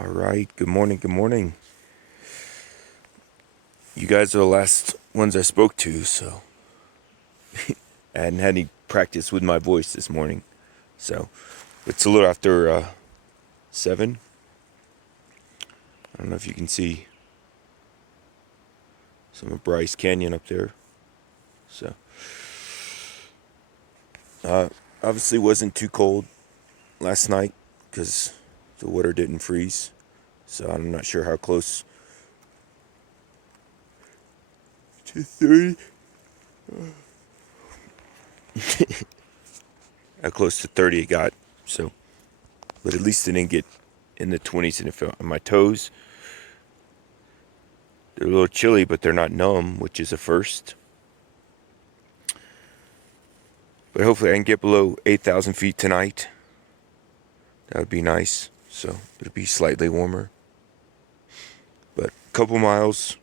All right, good morning, good morning. You guys are the last ones I spoke to, so I hadn't had any practice with my voice this morning. So it's a little after 7. I don't know if you can see some of Bryce Canyon up there. So obviously wasn't too cold last night because the water didn't freeze. So I'm not sure how close to 30. How close to 30 it got. So, but at least it didn't get in the 20s, and it felt on my toes. They're a little chilly, but they're not numb, which is a first. But hopefully I can get below 8,000 feet tonight. That would be nice. So it'll be slightly warmer. But a couple miles,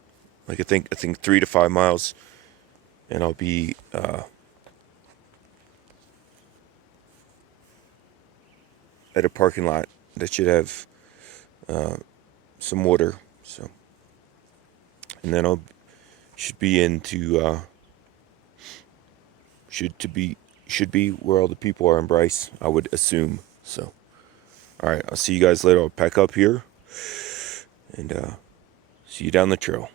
like I think 3 to 5 miles, and I'll be at a parking lot that should have some water. So, and then should be into should be where all the people are in Bryce, I would assume. So, all right, I'll see you guys later. I'll pack up here and see you down the trail.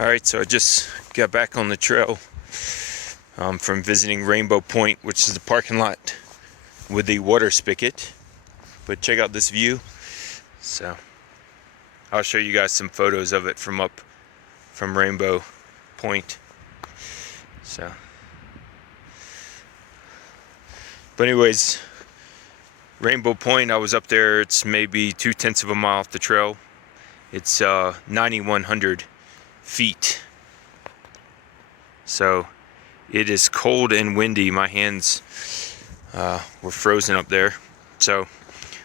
All right, so I just got back on the trail from visiting Rainbow Point, which is the parking lot with the water spigot. But check out this view. So I'll show you guys some photos of it from Rainbow Point. So, but anyways, Rainbow Point, I was up there. It's maybe 0.2 of a mile off the trail. It's 9,100 feet. So it is cold and windy. My hands were frozen up there. So,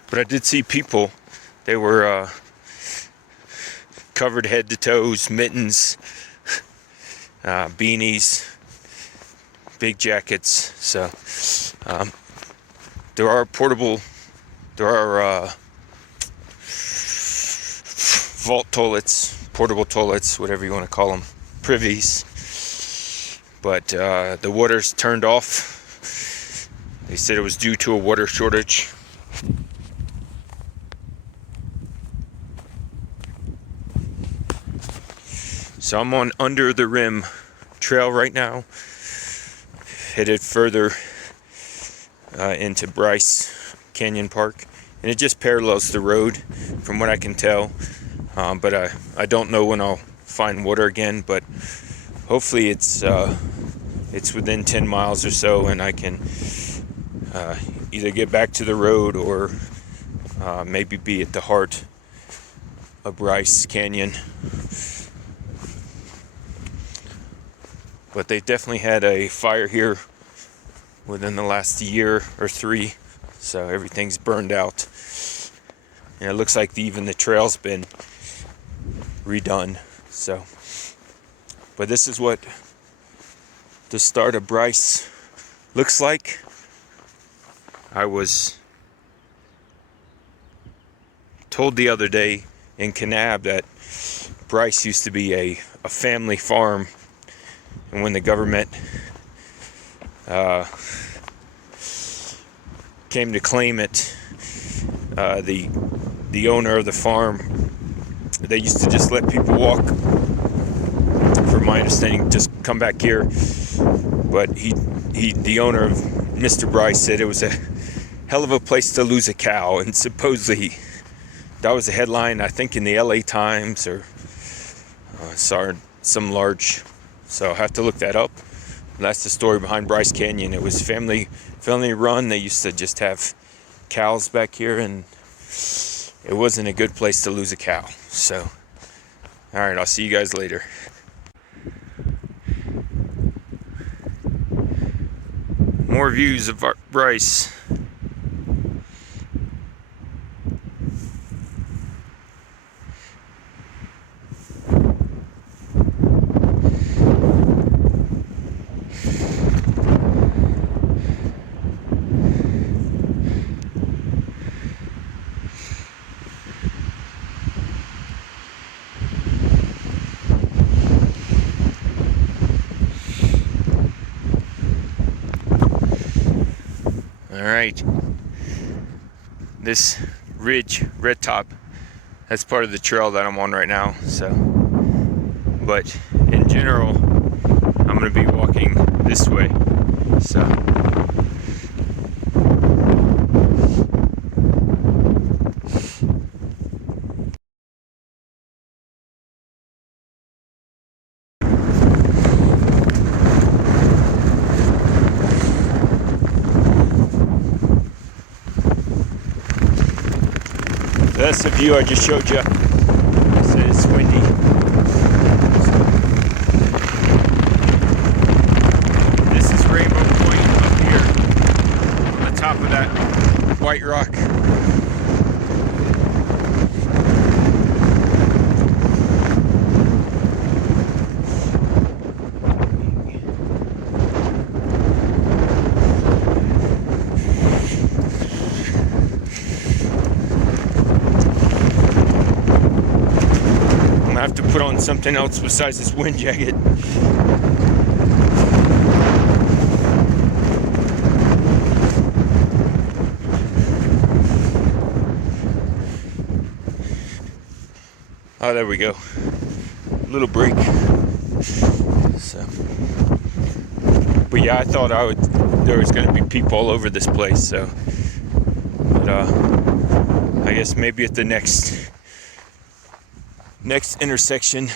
but I did see people. They were covered head to toes, mittens, beanies, big jackets. So there are vault toilets, portable toilets, whatever you want to call them, privies. But the water's turned off. They said it was due to a water shortage. So I'm on Under the Rim Trail right now, headed further into Bryce Canyon Park, and it just parallels the road from what I can tell. But I don't know when I'll find water again, but hopefully it's within 10 miles or so, and I can either get back to the road or maybe be at the heart of Bryce Canyon. But they definitely had a fire here within the last year or 3, so everything's burned out. And it looks like even the trail's been redone. So, but this is what the start of Bryce looks like. I was told the other day in Kanab that Bryce used to be a family farm, and when the government came to claim it, the owner of the farm, they used to just let people walk, from my understanding, just come back here but the owner of Mr. Bryce said it was a hell of a place to lose a cow, and supposedly that was a headline, I think, in the LA Times or some large, so I'll have to look that up. That's the story behind Bryce Canyon. It was family run. They used to just have cows back here, and it wasn't a good place to lose a cow. So, all right, I'll see you guys later. More views of Bryce. Alright, this ridge, red top, that's part of the trail that I'm on right now. So, but in general, I'm going to be walking this way. So, that's the view I just showed you. I said it's windy. This is Rainbow Point up here on the top of that white rock. I have to put on something else besides this wind jacket. Oh, there we go. A little break. So, but yeah, I thought there was going to be people all over this place. So, but I guess maybe at the next intersection.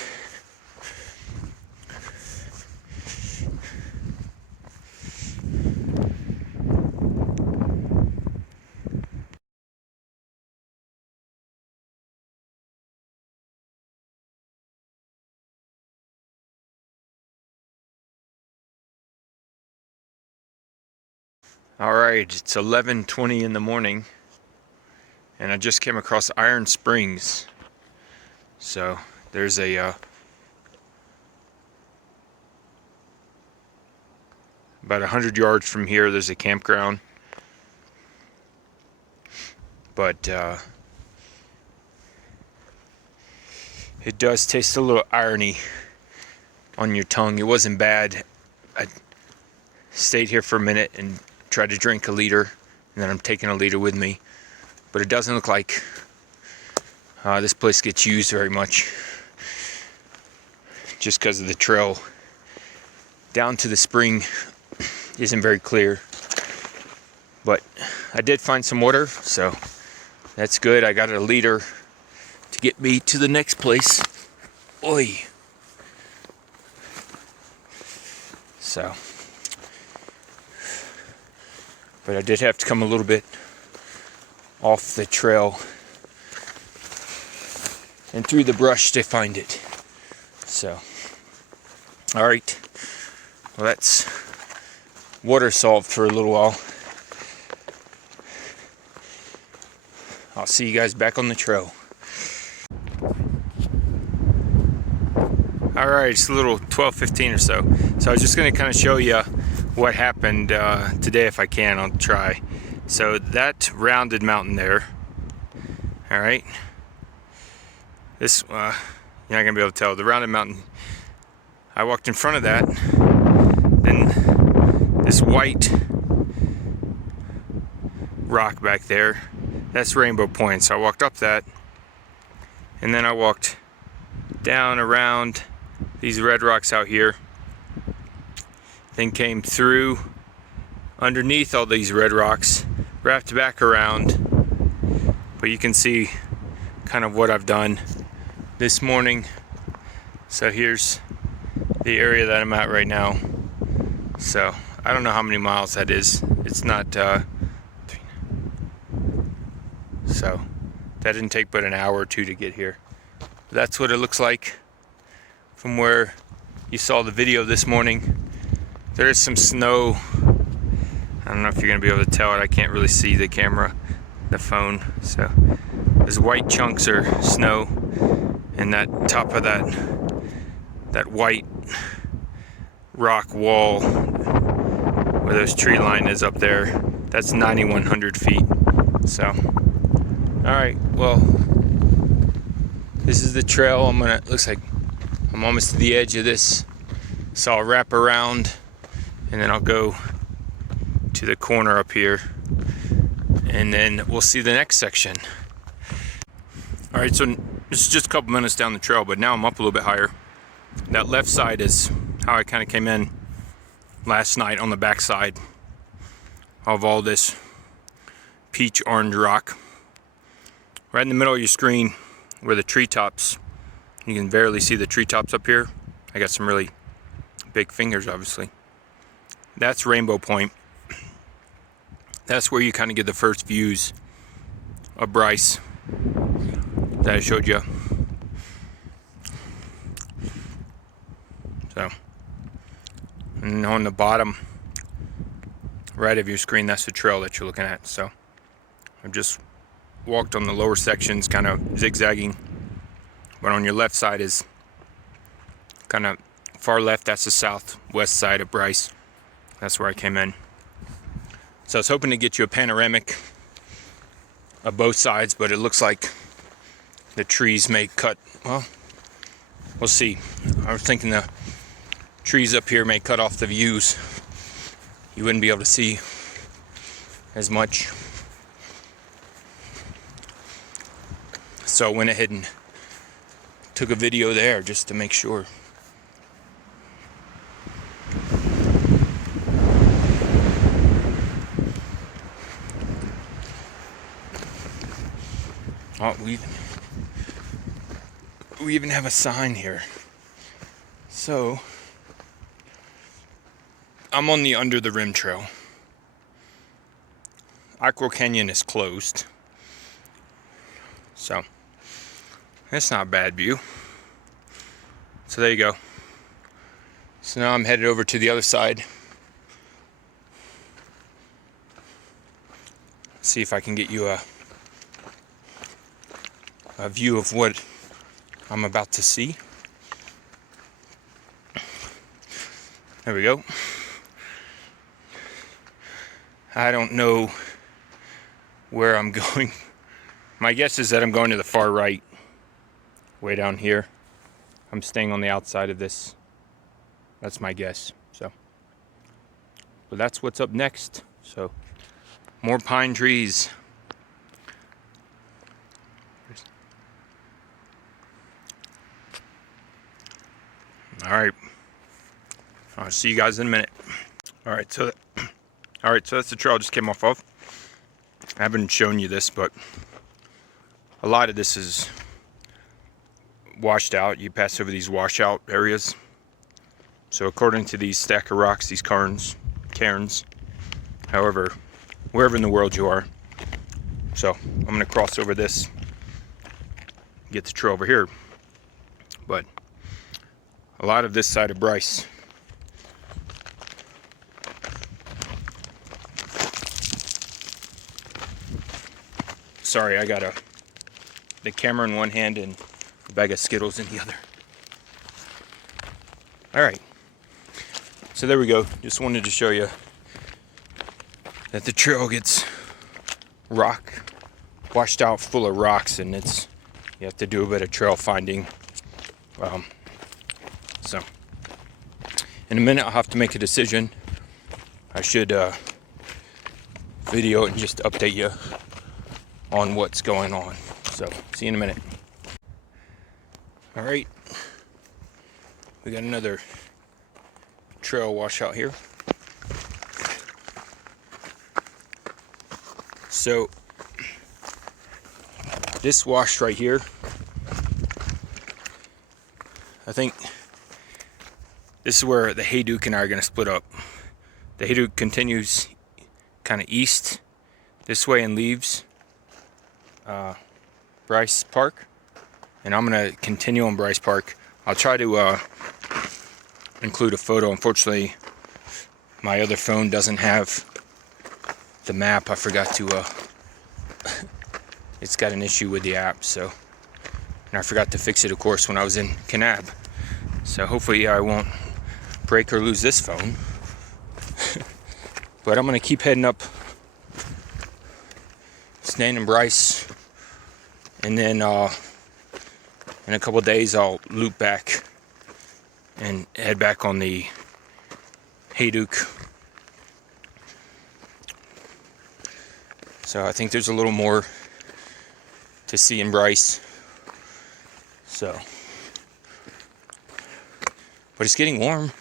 All right, it's 11:20 in the morning, and I just came across Iron Springs. So there's a about 100 yards from here, there's a campground. But it does taste a little irony on your tongue. It wasn't bad. I stayed here for a minute and tried to drink a liter, and then I'm taking a liter with me. But it doesn't look like this place gets used very much, just because of the trail down to the spring isn't very clear. But I did find some water, so that's good. I got a liter to get me to the next place. Oi. So, but I did have to come a little bit off the trail and through the brush to find it. So, all right. Well, that's water solved for a little while. I'll see you guys back on the trail. All right, it's a little 12:15 or so. So I was just going to kind of show you what happened today, if I can. I'll try. So that rounded mountain there. All right. This you're not gonna be able to tell. The rounded mountain. I walked in front of that. Then this white rock back there. That's Rainbow Point. So I walked up that, and then I walked down around these red rocks out here then came through underneath all these red rocks, wrapped back around. But you can see kind of what I've done this morning. So here's the area that I'm at right now. So I don't know how many miles that is. It's not so that didn't take but an hour or two to get here. But that's what it looks like from where you saw the video this morning. There is some snow. I don't know if you're gonna be able to tell it. I can't really see the camera, the phone. So there's white chunks of snow, and that top of that white rock wall where those tree line is up there, that's 9,100 feet. So, all right, well, this is the trail. Looks like I'm almost to the edge of this. So I'll wrap around and then I'll go to the corner up here and then we'll see the next section. All right, so this is just a couple minutes down the trail, but now I'm up a little bit higher. That left side is how I kind of came in last night, on the back side of all this peach orange rock. Right in the middle of your screen where the treetops, you can barely see the treetops up here. I got some really big fingers, obviously. That's Rainbow Point. That's where you kind of get the first views of Bryce that I showed you. So, and on the bottom right of your screen, that's the trail that you're looking at. So I've just walked on the lower sections, kind of zigzagging, but on your left side is kind of far left. That's the southwest side of Bryce. That's where I came in. So I was hoping to get you a panoramic of both sides, but it looks like the trees may cut. Well, we'll see. I was thinking the trees up here may cut off the views. You wouldn't be able to see as much. So I went ahead and took a video there just to make sure. Oh, we even have a sign here. So I'm on the Under the Rim Trail. Aqua Canyon is closed. So that's not a bad view. So there you go. So now I'm headed over to the other side. See if I can get you a view of what I'm about to see. There we go. I don't know where I'm going. My guess is that I'm going to the far right, way down here. I'm staying on the outside of this. That's my guess. So, but that's what's up next. So, more pine trees. All right. I'll see you guys in a minute. All right, so that's the trail I just came off of. I haven't shown you this, but a lot of this is washed out. You pass over these washout areas. So according to these stack of rocks, these cairns, however, wherever in the world you are. So I'm gonna cross over this, get the trail over here. But a lot of this side of Bryce sorry, I got the camera in one hand and a bag of Skittles in the other. All right, so there we go. Just wanted to show you that the trail gets washed out full of rocks, and you have to do a bit of trail finding. So in a minute I'll have to make a decision. I should video it and just update you on what's going on. So see you in a minute. All right, we got another trail washout here. So this wash right here, I think this is where the Hayduke and I are going to split up. The Hayduke continues kind of east this way and leaves Bryce Park, and I'm going to continue on Bryce Park. I'll try to include a photo. Unfortunately, my other phone doesn't have the map. I forgot to it's got an issue with the app, so, and I forgot to fix it, of course, when I was in Canab. So hopefully I won't break or lose this phone. But I'm gonna keep heading up, staying in Bryce, and then in a couple days I'll loop back and head back on the Hayduke. So I think there's a little more to see in Bryce. So, but it's getting warm,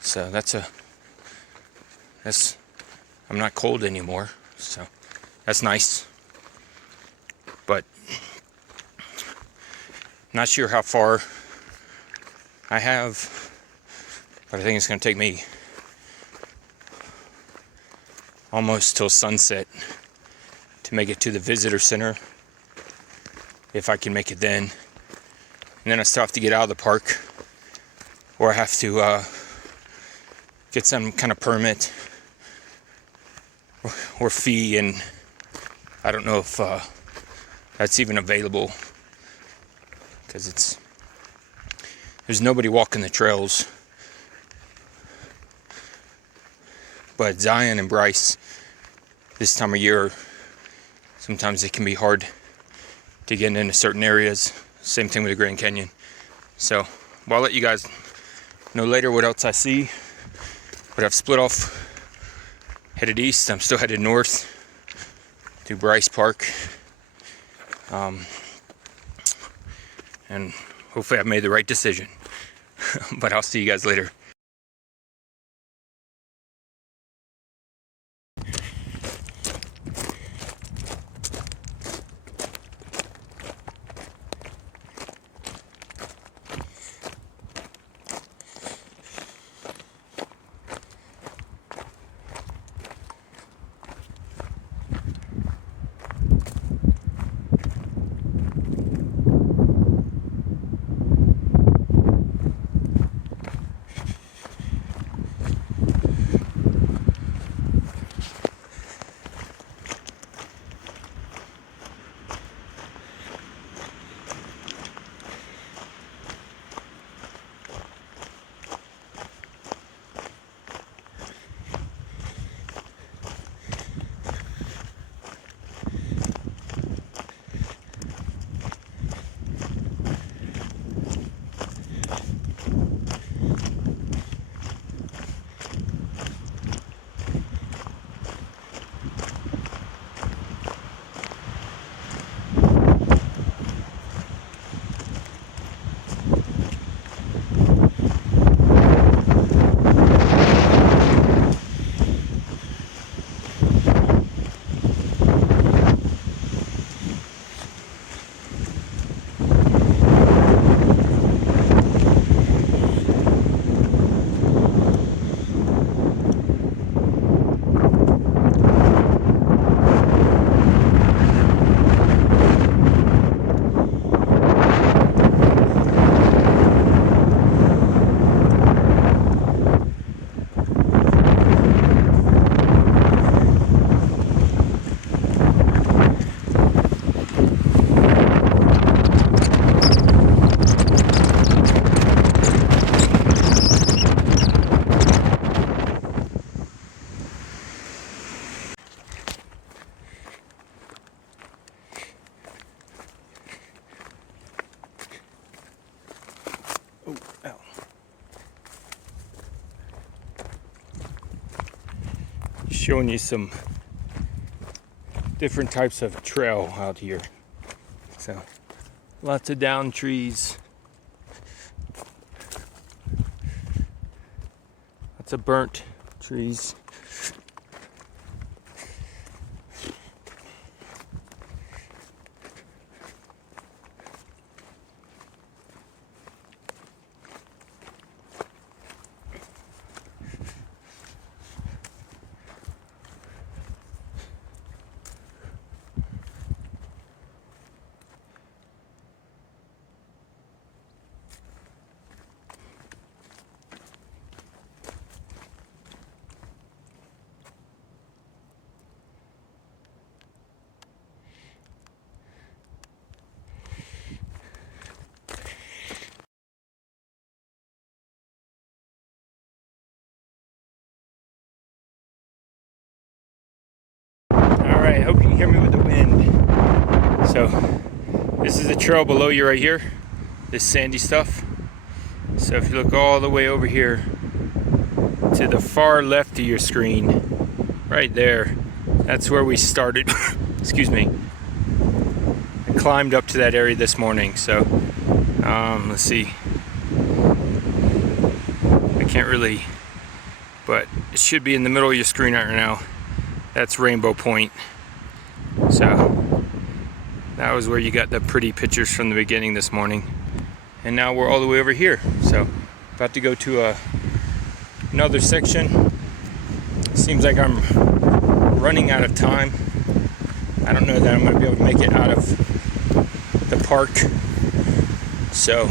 so I'm not cold anymore, so that's nice. But not sure how far I have, but I think it's going to take me almost till sunset to make it to the visitor center, if I can make it then. And then I still have to get out of the park, or I have to get some kind of permit or fee, and I don't know if that's even available, because there's nobody walking the trails. But Zion and Bryce, this time of year, sometimes it can be hard to get into certain areas. Same thing with the Grand Canyon. So, well, I'll let you guys know later what else I see. But I've split off, headed east. I'm still headed north to Bryce Park. And hopefully I've made the right decision. But I'll see you guys later. Showing you some different types of trail out here. So lots of down trees, lots of burnt trees. Alright, I hope you can hear me with the wind. So, this is the trail below you right here. This sandy stuff. So if you look all the way over here to the far left of your screen, right there, that's where we started. Excuse me. I climbed up to that area this morning. So, let's see. I can't really, but it should be in the middle of your screen right now. That's Rainbow Point. So that was where you got the pretty pictures from the beginning this morning. And now we're all the way over here. So about to go to another section. Seems like I'm running out of time. I don't know that I'm going to be able to make it out of the park. So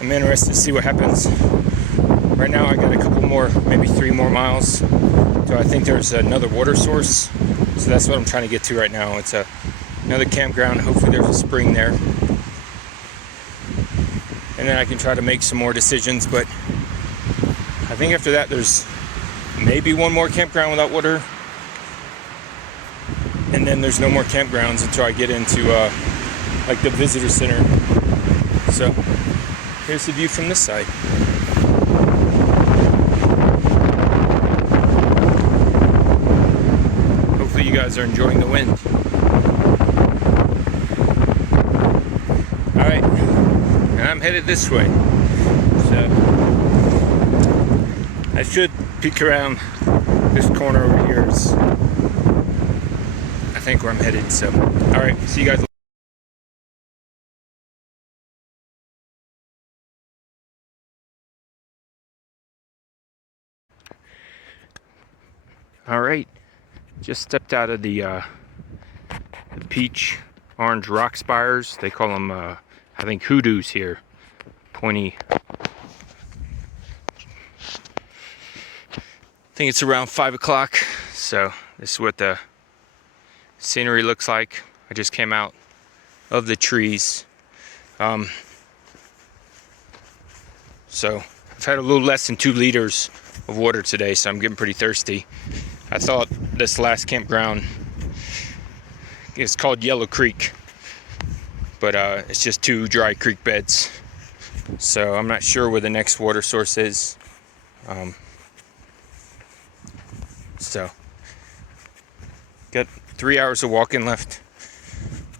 I'm interested to see what happens. Right now I got a couple more, maybe 3 more miles. So I think there's another water source. So that's what I'm trying to get to right now. It's another campground. Hopefully there's a spring there. And then I can try to make some more decisions. But I think after that there's maybe one more campground without water. And then there's no more campgrounds until I get into like the visitor center. So here's the view from this side. You guys are enjoying the wind. Alright, and I'm headed this way. So I should peek around this corner over here. Is, I think, where I'm headed. So, alright, see you guys later. Alright. Just stepped out of the peach orange rock spires. They call them, I think, hoodoos here. Pointy. I think it's around 5 o'clock. So this is what the scenery looks like. I just came out of the trees. So I've had a little less than 2 liters of water today, so I'm getting pretty thirsty. I thought this last campground is called Yellow Creek, but it's just 2 dry creek beds. So I'm not sure where the next water source is. So got 3 hours of walking left,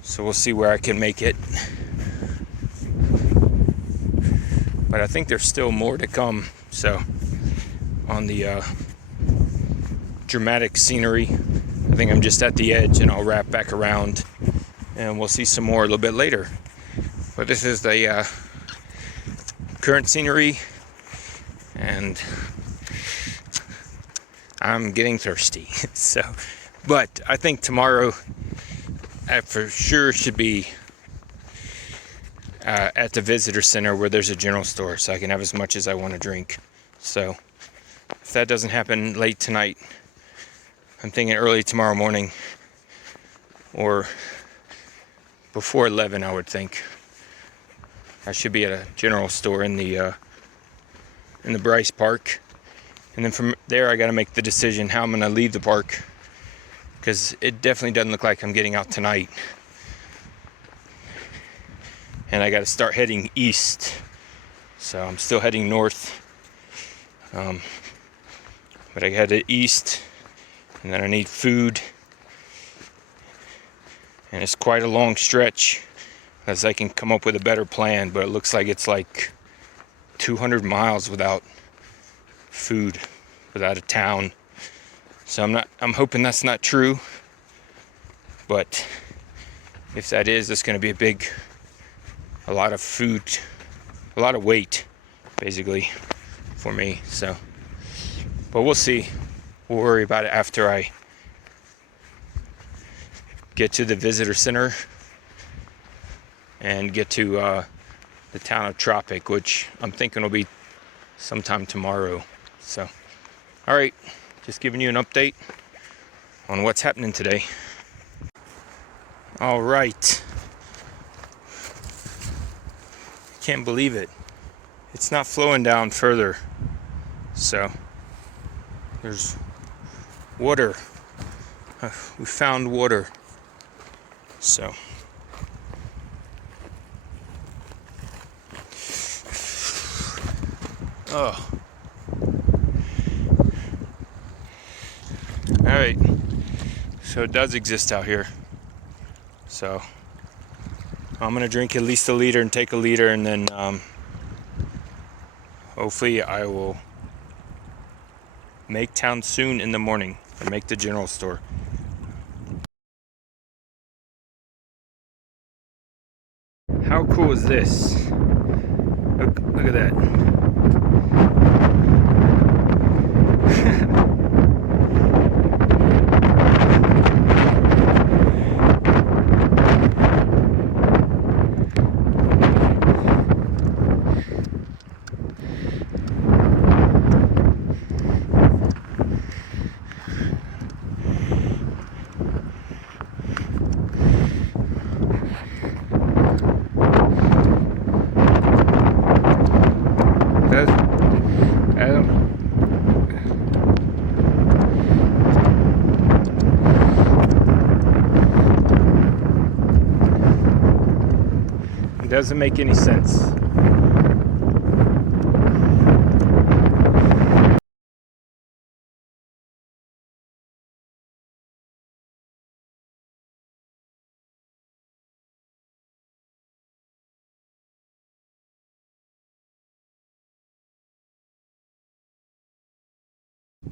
so we'll see where I can make it. But I think there's still more to come. So on the dramatic scenery, I think I'm just at the edge, and I'll wrap back around and we'll see some more a little bit later. But this is the current scenery, and I'm getting thirsty. So, but I think tomorrow I for sure should be at the visitor center where there's a general store, so I can have as much as I want to drink. So if that doesn't happen late tonight, I'm thinking early tomorrow morning, or before 11, I would think. I should be at a general store in the Bryce Park, and then from there I got to make the decision how I'm going to leave the park, because it definitely doesn't look like I'm getting out tonight. And I got to start heading east, so I'm still heading north, but I headed east. And then I need food, and it's quite a long stretch, as I can come up with a better plan, but it looks like it's like 200 miles without food, without a town. So I'm hoping that's not true, but if that is, it's going to be a lot of food, a lot of weight, basically, for me. So, but we'll see. We'll worry about it after I get to the visitor center and get to the town of Tropic, which I'm thinking will be sometime tomorrow. So, all right, just giving you an update on what's happening today. All right. Can't believe it. It's not flowing down further. So, there's water we found water. So. Oh. Alright. So it does exist out here. So I'm gonna drink at least a liter and take a liter, and then hopefully I will make town soon in the morning, or make the general store. How cool is this? Look at that. It doesn't make any sense.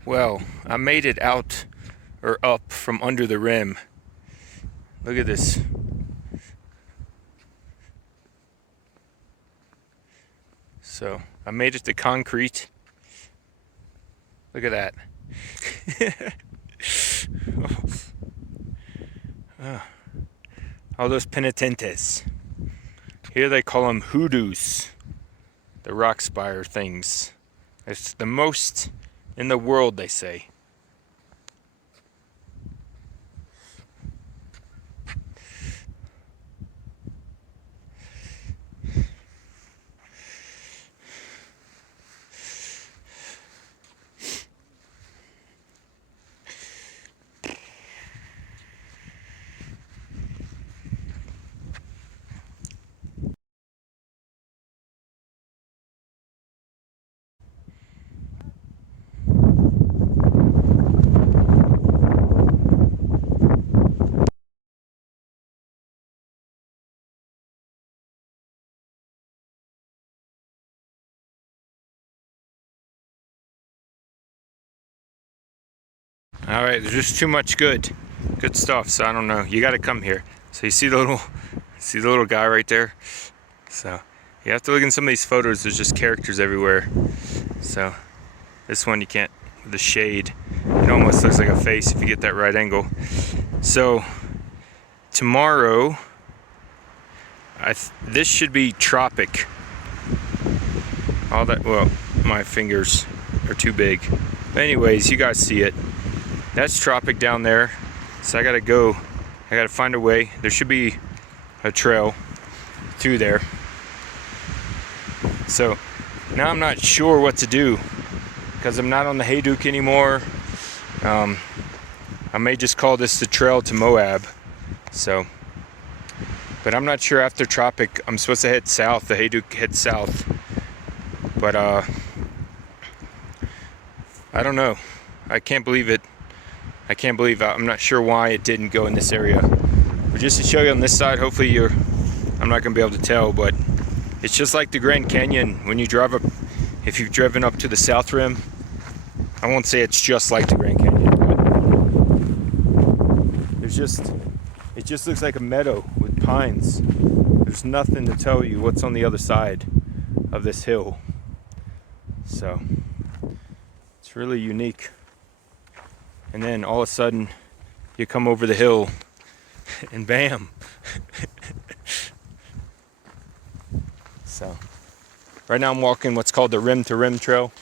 Well, I made it out, or up, from under the rim. Look at this. So, I made it to concrete. Look at that. All those penitentes. Here they call them hoodoos. The rock spire things. It's the most in the world, they say. All right, there's just too much good stuff. So I don't know. You got to come here. So you see the little guy right there. So you have to look in some of these photos. There's just characters everywhere. So this one you can't. The shade, it almost looks like a face if you get that right angle. So tomorrow, this should be tropic. All that. Well, my fingers are too big. But anyways, you guys see it. That's tropic down there. So I gotta find a way. There should be a trail through there. So now I'm not sure what to do because I'm not on the Hayduke anymore. I may just call this the trail to Moab. So, but I'm not sure after tropic. I'm supposed to head south. The Hayduke heads south. But I don't know. I can't believe it. I'm not sure why it didn't go in this area. But just to show you on this side, hopefully I'm not gonna be able to tell, but it's just like the Grand Canyon when you drive up. If you've driven up to the South Rim, I won't say it's just like the Grand Canyon, but it just looks like a meadow with pines. There's nothing to tell you what's on the other side of this hill. So it's really unique. And then all of a sudden, you come over the hill, and bam. So, right now I'm walking what's called the rim to rim trail.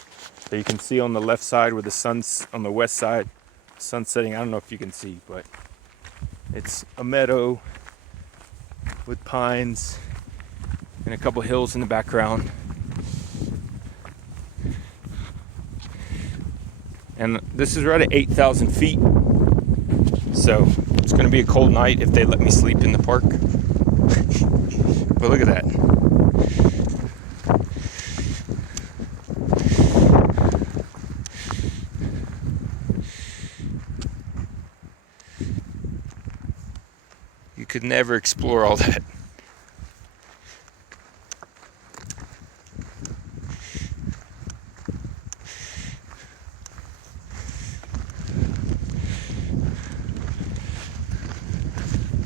So you can see on the left side where the sun's on the west side, sun's setting. I don't know if you can see, but it's a meadow with pines and a couple hills in the background. And this is right at 8,000 feet. So it's going to be a cold night if they let me sleep in the park. But look at that. You could never explore all that.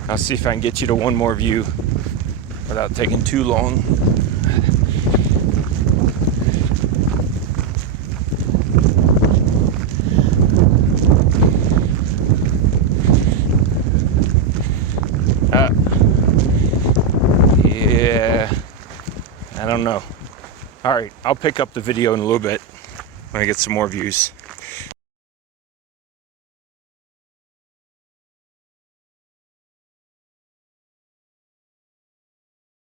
I'll see if I can get you to one more view without taking too long. Yeah, I don't know. All right, I'll pick up the video in a little bit when I get some more views.